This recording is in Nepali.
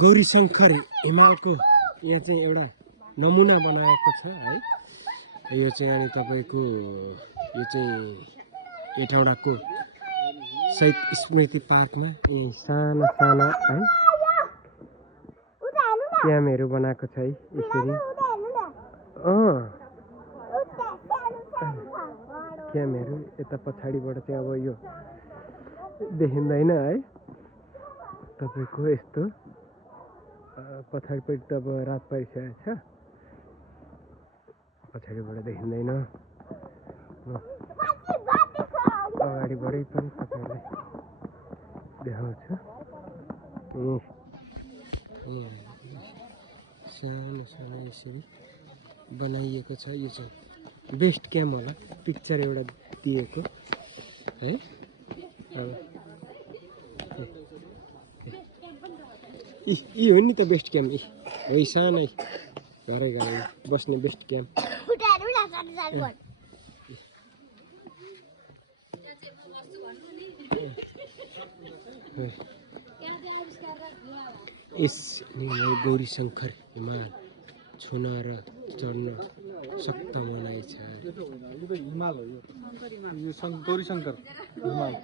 गौरीशङ्कर हिमालको यहाँ चाहिँ एउटा नमुना बनाएको छ है। यो चाहिँ अनि तपाईँको यो चाहिँ हेटौडाको शहीद स्मृति पार्कमा यी साना साना है क्याम्पहरू बनाएको छ है यसरी। क्याम्पहरू यता पछाडिबाट चाहिँ अब यो देखिँदैन है तपाईँको यस्तो। पछाडिपट्टि त अब रात परिसकेको छ, पछाडिबाट देखिँदैन। अगाडिबाटै पनि तपाईँहरूलाई देखाउँछु। सानो सानो यसरी बनाइएको छ। यो चाहिँ बेस्ट क्याम्प होला, पिक्चर एउटा दिएको है। यी हो नि त बेस्ट क्याम्प। हो सानै घरै घरै बस्ने बेस्ट क्याम्प। यस गौरीशङ्कर हिमाल छुन र चढ्न सक्ता बनाएछ। हिमाल हो यो गौरीशङ्कर हिमाल।